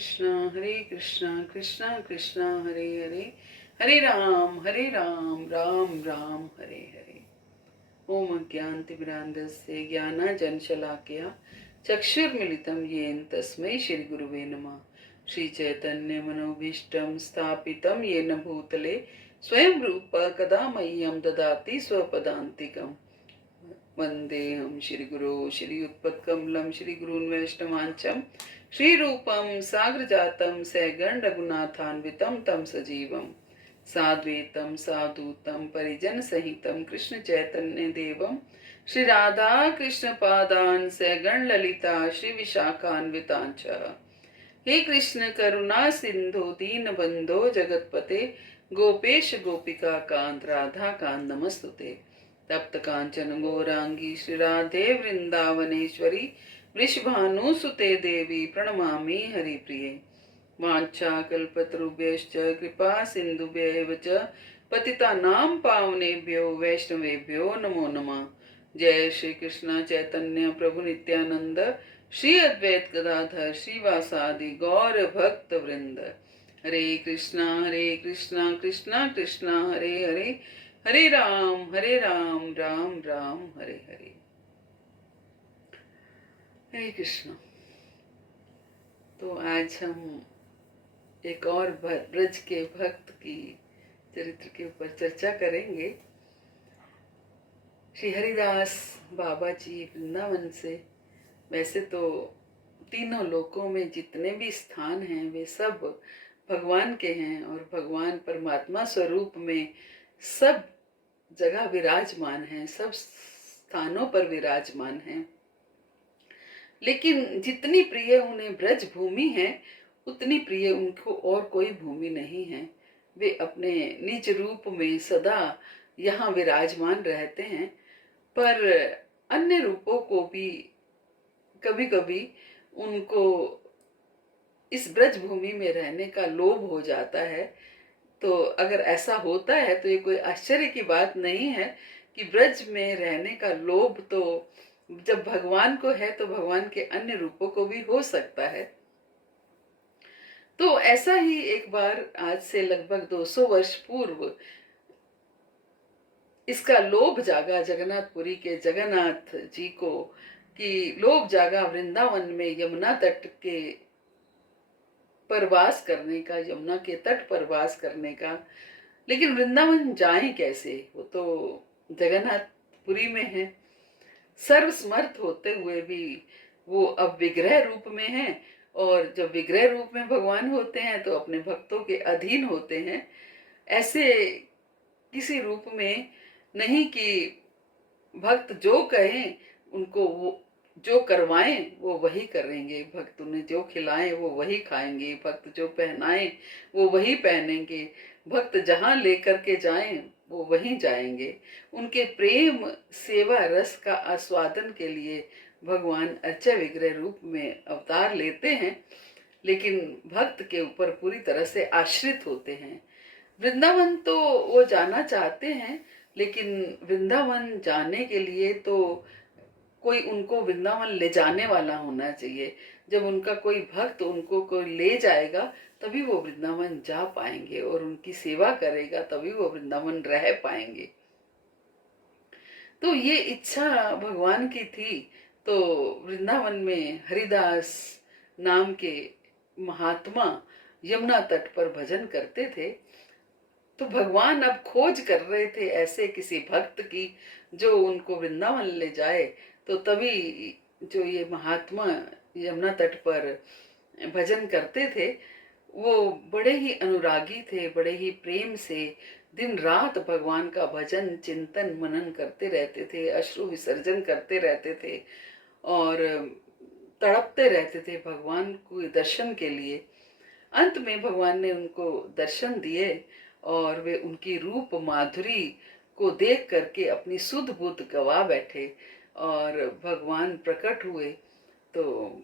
हरे कृष्णा कृष्णा कृष्णा हरे हरे, हरे राम राम राम हरे हरे। ओम अज्ञानतिमिरान्धस्य ज्ञानाञ्जनशलाकया चक्षुर्मिलितं येन तस्मै श्रीगुरुवे नमः। श्रीचैतन्यमनोभीष्टं स्थापितं येन भूतले स्वयं रूपा कदा मह्यं ददाति स्वपदान्तिकम्। वन्देऽहं श्रीगुरो श्रीयुत्पत्कमलं श्रीगुरून् वैष्णवांचं श्रीरूपं साग्रजातं सहगण रघुनाथान्वितं तं सजीवं साद्वैतं साधूतं परिजनसहितं कृष्ण चैतन्य देवं श्री राधा कृष्ण पादान् सहगण ललिता श्री विशाखान्वितांच। हे कृष्ण करुणा सिंधु दीन बंधो जगतपते गोपेश गोपिका कांत राधा कांत नमस्तुते। तप्त कांचन गौरांगी श्री राधे वृंदावनेश्वरी वृषभानुसुते देवी प्रणमामि हरिप्रिये। वाञ्छाकल्पतरुभ्यश्च कृपा सिन्धुभ्यैव च पतितानां पावनेभ्यो वैष्णवेभ्यो नमो नमः। जय श्री कृष्ण चैतन्य प्रभु नित्यानंद श्री अद्वैत गदाधर श्रीवासादि गौर भक्त वृंद। हरे कृष्णा कृष्णा कृष्णा हरे हरे, हरे राम राम राम हरे हरे। हरे कृष्णा। तो आज हम एक और ब्रज के भक्त की चरित्र के ऊपर चर्चा करेंगे। श्री हरिदास बाबा जी वृंदावन से, वैसे तो तीनों लोकों में जितने भी स्थान हैं वे सब भगवान के हैं और भगवान परमात्मा स्वरूप में सब जगह विराजमान हैं, सब स्थानों पर विराजमान हैं। लेकिन जितनी प्रिय उन्हें ब्रज भूमि है उतनी प्रिय उनको और कोई भूमि नहीं है। वे अपने निज रूप में सदा यहाँ विराजमान रहते हैं, पर अन्य रूपों को भी कभी कभी उनको इस ब्रज भूमि में रहने का लोभ हो जाता है। तो अगर ऐसा होता है तो ये कोई आश्चर्य की बात नहीं है कि ब्रज में रहने का लोभ तो जब भगवान को है तो भगवान के अन्य रूपों को भी हो सकता है। तो ऐसा ही एक बार आज से लगभग 200 वर्ष पूर्व इसका लोभ जागा जगन्नाथपुरी के जगन्नाथ जी को, कि लोभ जागा वृंदावन में यमुना तट के पर वास करने का, यमुना के तट पर वास करने का। लेकिन वृंदावन जाएं कैसे? वो तो जगन्नाथपुरी में है। सर्वसमर्थ होते हुए भी वो अब विग्रह रूप में हैं, और जब विग्रह रूप में भगवान होते हैं तो अपने भक्तों के अधीन होते हैं। ऐसे किसी रूप में नहीं कि भक्त जो कहें उनको वो जो करवाएं वो वही करेंगे, भक्त उन्हें जो खिलाएं वो वही खाएंगे, भक्त जो पहनाएं वो वही पहनेंगे, भक्त जहां लेकर के जाएं वो वहीं जाएंगे। उनके प्रेम सेवा रस का आस्वादन के लिए भगवान अर्चा विग्रह रूप में अवतार लेते हैं, लेकिन भक्त के ऊपर पूरी तरह से आश्रित होते हैं। वृंदावन तो वो जाना चाहते हैं, लेकिन वृंदावन जाने के लिए तो कोई उनको वृंदावन ले जाने वाला होना चाहिए। जब उनका कोई भक्त उनको कोई ले जाएगा तभी वो वृंदावन जा पाएंगे, और उनकी सेवा करेगा तभी वो वृंदावन रह पाएंगे। तो ये इच्छा भगवान की थी। तो वृंदावन में हरिदास नाम के महात्मा यमुना तट पर भजन करते थे। तो भगवान अब खोज कर रहे थे ऐसे किसी भक्त की जो उनको वृंदावन ले जाए। तो तभी जो ये महात्मा यमुना तट पर भजन करते थे वो बड़े ही अनुरागी थे, बड़े ही प्रेम से दिन रात भगवान का भजन चिंतन मनन करते रहते थे, अश्रु विसर्जन करते रहते थे और तड़पते रहते थे भगवान को दर्शन के लिए। अंत में भगवान ने उनको दर्शन दिए और वे उनकी रूप माधुरी को देख करके अपनी सुध बुध गवा बैठे, और भगवान प्रकट हुए। तो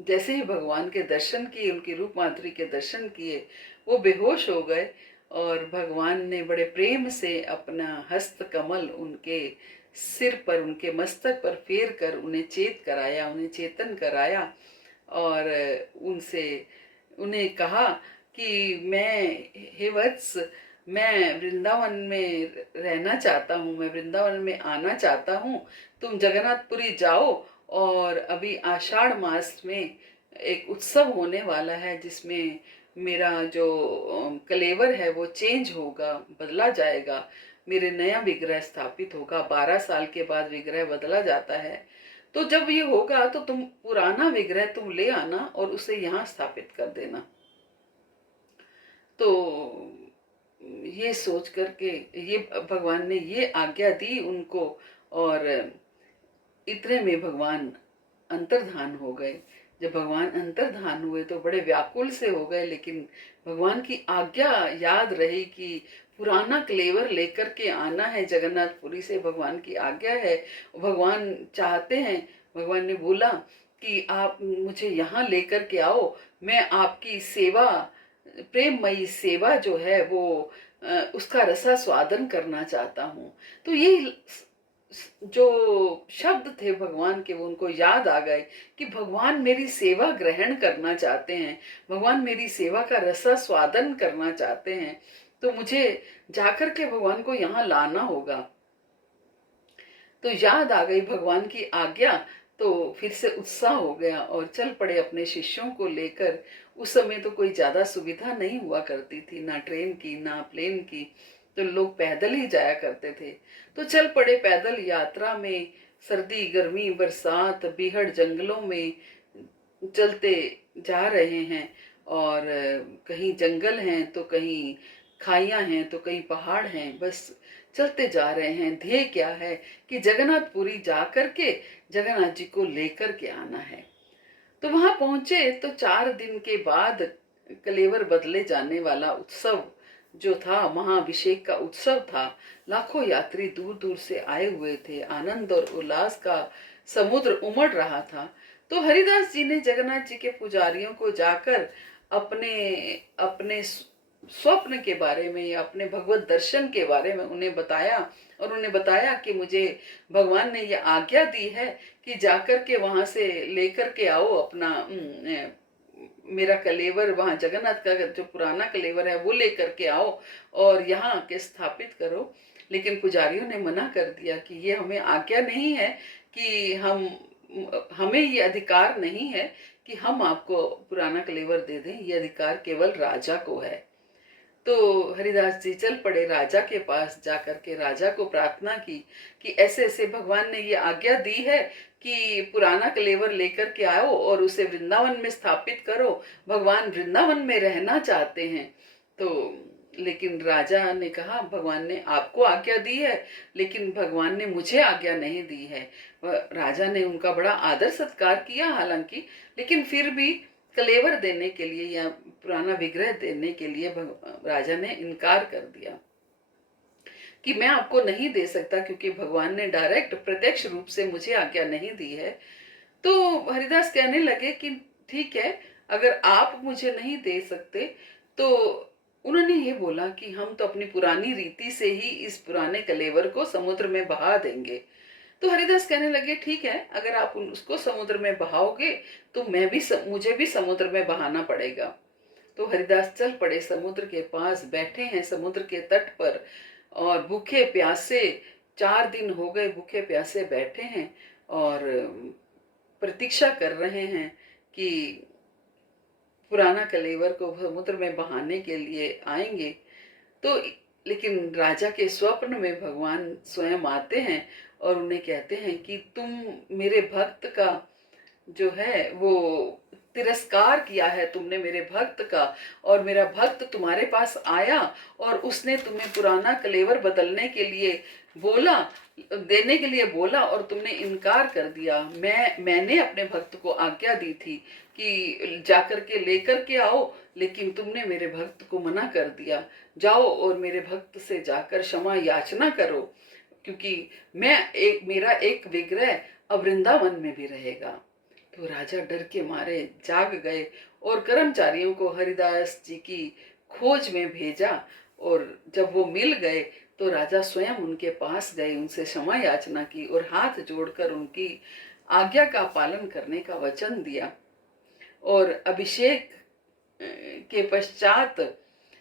जैसे ही भगवान के दर्शन किए, उनकी रूप माधुरी के दर्शन किए, वो बेहोश हो गए, और भगवान ने बड़े प्रेम से अपना हस्त कमल उनके सिर पर, उनके मस्तक पर फेर कर उन्हें चेत कराया, उन्हें चेतन कराया। और उनसे उन्हें कहा कि मैं, हे वत्स, मैं वृंदावन में रहना चाहता हूँ, मैं वृंदावन में आना चाहता हूँ, तुम जगन्नाथपुरी जाओ। और अभी आषाढ़ मास में एक उत्सव होने वाला है जिसमें मेरा जो कलेवर है वो चेंज होगा, बदला जाएगा, मेरे नया विग्रह स्थापित होगा। 12 साल के बाद विग्रह बदला जाता है। तो जब ये होगा तो तुम पुराना विग्रह तुम ले आना और उसे यहाँ स्थापित कर देना। तो ये सोच करके ये भगवान ने ये आज्ञा दी उनको, और इतने में भगवान अंतर्धान हो गए। जब भगवान अंतर्धान हुए तो बड़े व्याकुल से हो गए, लेकिन भगवान की आज्ञा याद रही कि पुराना क्लेवर लेकर के आना है जगन्नाथपुरी से, भगवान की आज्ञा है। भगवान चाहते हैं, भगवान ने बोला कि आप मुझे यहाँ लेकर के आओ, मैं आपकी सेवा, प्रेममयी सेवा जो है वो उसका रसा स्वादन करना चाहता हूँ। तो ये जो शब्द थे भगवान के वो उनको याद आ गए कि भगवान मेरी सेवा ग्रहण करना चाहते हैं, भगवान मेरी सेवा का रसा स्वादन करना चाहते हैं, तो मुझे जाकर के भगवान को यहाँ लाना होगा। तो याद आ गई भगवान की आज्ञा, तो फिर से उत्साह हो गया और चल पड़े अपने शिष्यों को लेकर। उस समय तो कोई ज्यादा सुविधा नहीं हुआ करती थी, ना ट्रेन की ना प्लेन की, तो लोग पैदल ही जाया करते थे। तो चल पड़े पैदल यात्रा में, सर्दी गर्मी बरसात बीहड़ जंगलों में चलते जा रहे हैं। और कहीं जंगल हैं तो कहीं खाइयां हैं तो कहीं पहाड़ हैं, बस चलते जा रहे हैं। ध्येय क्या है कि जगन्नाथपुरी जा करके जगन्नाथ जी को लेकर के आना है। तो वहां पहुंचे तो 4 दिन के बाद कलेवर बदले जाने वाला उत्सव जो था, महाअभिषेक का उत्सव था। लाखों यात्री दूर दूर से आए हुए थे, आनंद और उल्लास का समुद्र उमड़ रहा था। तो हरिदास जी ने जगन्नाथ जी के पुजारियों को जाकर अपने अपने स्वप्न के बारे में या अपने भगवत दर्शन के बारे में उन्हें बताया, और उन्हें बताया कि मुझे भगवान ने ये आज्ञा दी है कि जाकर के वहां से लेकर के आओ अपना मेरा कलेवर, वहां जगन्नाथ का जो पुराना कलेवर है वो लेकर के आओ और यहाँ आके स्थापित करो। लेकिन पुजारियों ने मना कर दिया कि ये हमें आज्ञा नहीं है, कि हमें ये अधिकार नहीं है कि हम आपको पुराना कलेवर दे दें, ये अधिकार केवल राजा को है। तो हरिदास जी चल पड़े राजा के पास, जाकर के राजा को प्रार्थना की कि ऐसे ऐसे भगवान ने ये आज्ञा दी है कि पुराना कलेवर लेकर के आओ और उसे वृंदावन में स्थापित करो, भगवान वृंदावन में रहना चाहते हैं। तो लेकिन राजा ने कहा भगवान ने आपको आज्ञा दी है, लेकिन भगवान ने मुझे आज्ञा नहीं दी है। राजा ने उनका बड़ा आदर सत्कार किया हालांकि, लेकिन फिर भी कलेवर देने के लिए या पुराना विग्रह देने के लिए राजा ने इनकार कर दिया कि मैं आपको नहीं दे सकता, क्योंकि भगवान ने डायरेक्ट प्रत्यक्ष रूप से मुझे आज्ञा नहीं दी है। तो हरिदास कहने लगे कि ठीक है, अगर आप मुझे नहीं दे सकते तो उन्होंने ये बोला कि हम तो अपनी पुरानी रीति से ही इस पुराने कलेवर को समुद्र में बहा देंगे। तो हरिदास कहने लगे ठीक है, अगर आप उसको समुद्र में बहाओगे तो मुझे भी समुद्र में बहाना पड़ेगा। तो हरिदास चल पड़े, समुद्र के पास बैठे हैं, समुद्र के तट पर, और भूखे प्यासे 4 दिन हो गए, भूखे प्यासे बैठे हैं और प्रतीक्षा कर रहे हैं कि पुराना कलेवर को समुद्र में बहाने के लिए आएंगे। तो लेकिन राजा के स्वप्न में भगवान स्वयं आते हैं और उन्हें कहते हैं कि तुम मेरे भक्त का जो है वो तिरस्कार किया है तुमने मेरे भक्त का, और मेरा भक्त तुम्हारे पास आया और उसने तुम्हें पुराना कलेवर बदलने के लिए बोला, देने के लिए बोला, और तुमने इनकार कर दिया। मैंने अपने भक्त को आज्ञा दी थी कि जाकर के लेकर के आओ, लेकिन तुमने मेरे भक्त को मना कर दिया। जाओ और मेरे भक्त से जाकर क्षमा याचना करो, क्योंकि मेरा एक विग्रह अब वृंदावन में भी रहेगा। तो राजा डर के मारे जाग गए और कर्मचारियों को हरिदास जी की खोज में भेजा, और जब वो मिल गए तो राजा स्वयं उनके पास गए, उनसे क्षमा याचना की और हाथ जोड़कर उनकी आज्ञा का पालन करने का वचन दिया। और अभिषेक के पश्चात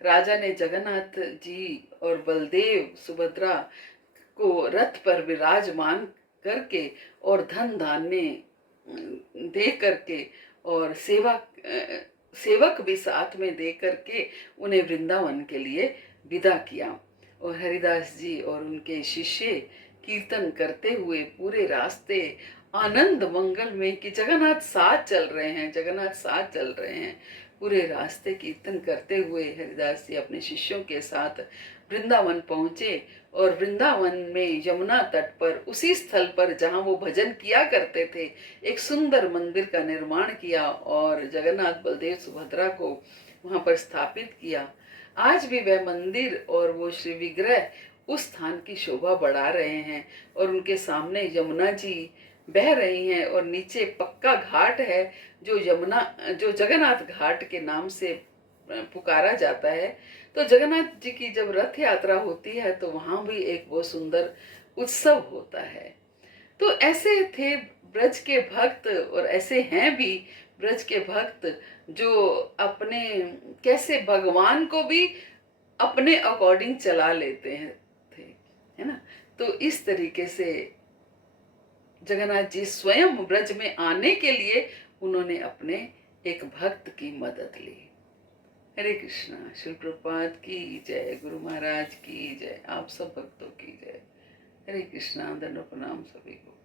राजा ने जगन्नाथ जी और बलदेव सुभद्रा को रथ पर विराजमान करके और धन धान्य दे करके और सेवक भी साथ में दे करके उन्हें वृंदावन के लिए विदा किया। और हरिदास जी और उनके शिष्य कीर्तन करते हुए पूरे रास्ते आनंद मंगल में कि जगन्नाथ साथ चल रहे हैं, जगन्नाथ साथ चल रहे हैं, पूरे रास्ते कीर्तन करते हुए हरिदास जी अपने शिष्यों के साथ वृंदावन पहुंचे। और वृंदावन में यमुना तट पर उसी स्थल पर जहां वो भजन किया करते थे एक सुंदर मंदिर का निर्माण किया और जगन्नाथ बलदेव सुभद्रा को वहां पर स्थापित किया। आज भी वह मंदिर और वो श्री विग्रह उस स्थान की शोभा बढ़ा रहे हैं और उनके सामने यमुना जी बह रही हैं और नीचे पक्का घाट है जो जगन्नाथ घाट के नाम से पुकारा जाता है। तो जगन्नाथ जी की जब रथ यात्रा होती है तो वहां भी एक बहुत सुंदर उत्सव होता है। तो ऐसे थे ब्रज के भक्त और ऐसे हैं भी ब्रज के भक्त जो अपने कैसे भगवान को भी अपने अकॉर्डिंग चला लेते हैं थे, है ना। तो इस तरीके से जगन्नाथ जी स्वयं ब्रज में आने के लिए उन्होंने अपने एक भक्त की मदद ली। हरे कृष्णा। शिल प्रपात की जय, गुरु महाराज की जय, आप सब भक्तों की जय। हरे कृष्णा। दंड प्रणाम सभी को।